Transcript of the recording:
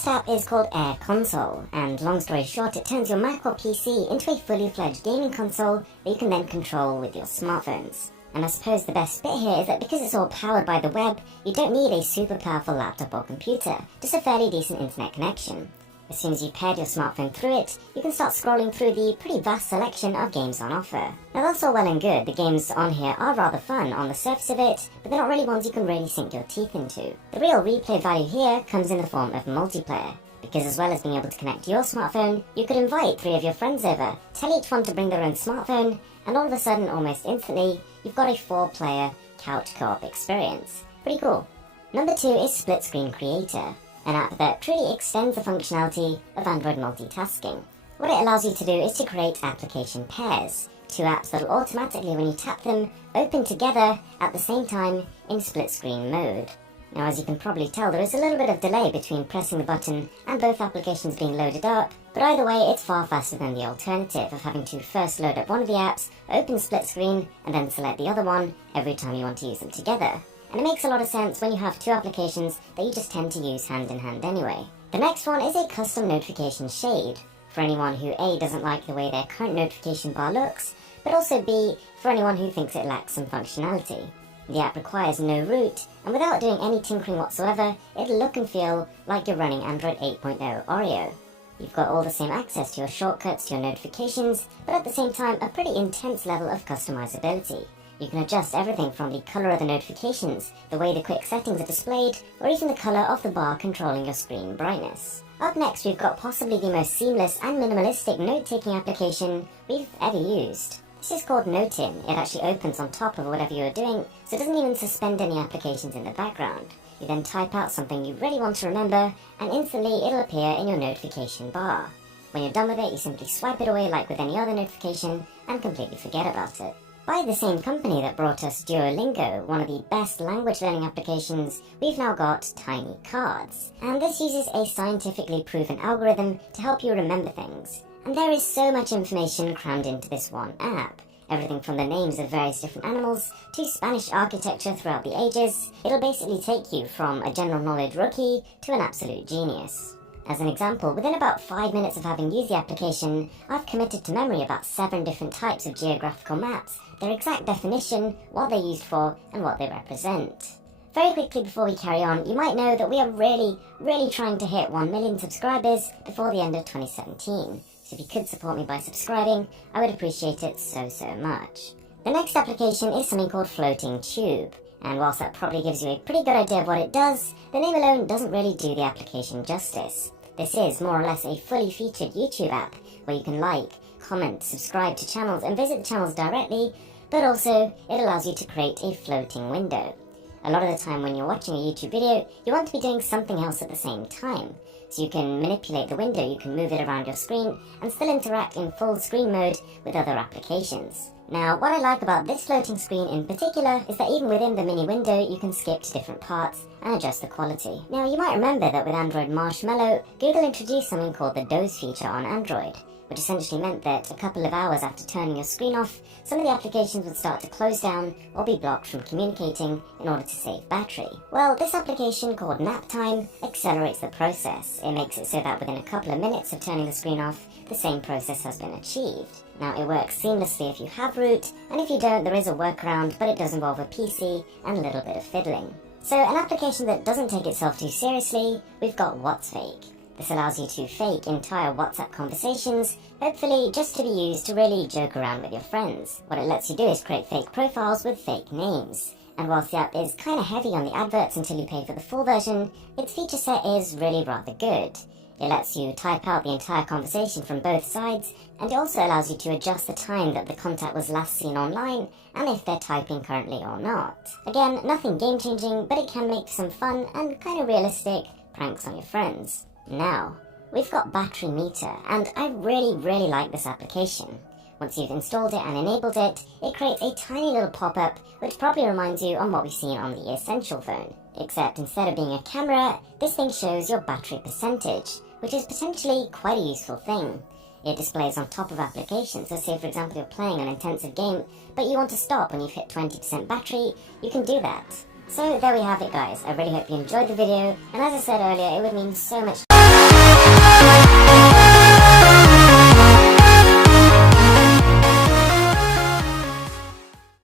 first app is called Air Console, and long story short, it turns your Mac or PC into a fully fledged gaming console that you can then control with your smartphones. And I suppose the best bit here is that because it's all powered by the web, you don't need a super powerful laptop or computer, just a fairly decent internet connection. As soon as you've paired your smartphone through it, you can start scrolling through the pretty vast selection of games on offer. Now that's all well and good, the games on here are rather fun on the surface of it, but they're not really ones you can really sink your teeth into. The real replay value here comes in the form of multiplayer, because as well as being able to connect to your smartphone, you could invite 3 of your friends over, tell each one to bring their own smartphone, and all of a sudden, almost instantly, you've got a 4-player couch co-op experience. Pretty cool. Number 2 is Split Screen Creator, an app that truly extends the functionality of Android multitasking. What it allows you to do is to create application pairs, 2 apps that will automatically, when you tap them, open together at the same time in split screen mode. Now, as you can probably tell, there is a little bit of delay between pressing the button and both applications being loaded up, but either way, it's far faster than the alternative of having to first load up one of the apps, open split screen, and then select the other one every time you want to use them together. And it makes a lot of sense when you have 2 applications that you just tend to use hand in hand anyway. The next one is a custom notification shade, for anyone who A, doesn't like the way their current notification bar looks, but also B, for anyone who thinks it lacks some functionality. The app requires no root, and without doing any tinkering whatsoever, it'll look and feel like you're running Android 8.0 Oreo. You've got all the same access to your shortcuts, to your notifications, but at the same time a pretty intense level of customizability. You can adjust everything from the colour of the notifications, the way the quick settings are displayed, or even the colour of the bar controlling your screen brightness. Up next, we've got possibly the most seamless and minimalistic note-taking application we've ever used. This is called Notin. It actually opens on top of whatever you're doing, so it doesn't even suspend any applications in the background. You then type out something you really want to remember, and instantly it'll appear in your notification bar. When you're done with it, you simply swipe it away like with any other notification, and completely forget about it. By the same company that brought us Duolingo, one of the best language learning applications, we've now got Tiny Cards. And this uses a scientifically proven algorithm to help you remember things. And there is so much information crammed into this one app. Everything from the names of various different animals to Spanish architecture throughout the ages. It'll basically take you from a general knowledge rookie to an absolute genius. As an example, within about 5 minutes of having used the application, I've committed to memory about 7 different types of geographical maps, their exact definition, what they're used for, and what they represent. Very quickly before we carry on, you might know that we are really trying to hit 1 million subscribers before the end of 2017. So if you could support me by subscribing, I would appreciate it so much. The next application is something called Floating Tube. And whilst that probably gives you a pretty good idea of what it does, the name alone doesn't really do the application justice. This is more or less a fully featured YouTube app where you can like, comment, subscribe to channels and visit the channels directly, but also it allows you to create a floating window. A lot of the time when you're watching a YouTube video, you want to be doing something else at the same time. So you can manipulate the window, you can move it around your screen and still interact in full screen mode with other applications. Now, what I like about this floating screen in particular is that even within the mini window, you can skip to different parts and adjust the quality. Now, you might remember that with Android Marshmallow, Google introduced something called the doze feature on Android, which essentially meant that a couple of hours after turning your screen off, some of the applications would start to close down or be blocked from communicating in order to save battery. Well, this application called Nap Time accelerates the process. It makes it so that within a couple of minutes of turning the screen off, the same process has been achieved. Now, it works seamlessly if you have root, and if you don't, there is a workaround, but it does involve a PC and a little bit of fiddling. So, an application that doesn't take itself too seriously, we've got What's Fake. This allows you to fake entire WhatsApp conversations, hopefully just to be used to really joke around with your friends. What it lets you do is create fake profiles with fake names. And whilst the app is kinda heavy on the adverts until you pay for the full version, its feature set is really rather good. It lets you type out the entire conversation from both sides, and it also allows you to adjust the time that the contact was last seen online, and if they're typing currently or not. Again, nothing game-changing, but it can make some fun and kinda realistic pranks on your friends. Now, we've got Battery Meter, and I really like this application. Once you've installed it and enabled it, it creates a tiny little pop-up which probably reminds you on what we've seen on the Essential phone. Except instead of being a camera, this thing shows your battery percentage, which is potentially quite a useful thing. It displays on top of applications, so say for example you're playing an intensive game, but you want to stop when you've hit 20% battery, you can do that. So there we have it, guys. I really hope you enjoyed the video, and as I said earlier, it would mean so much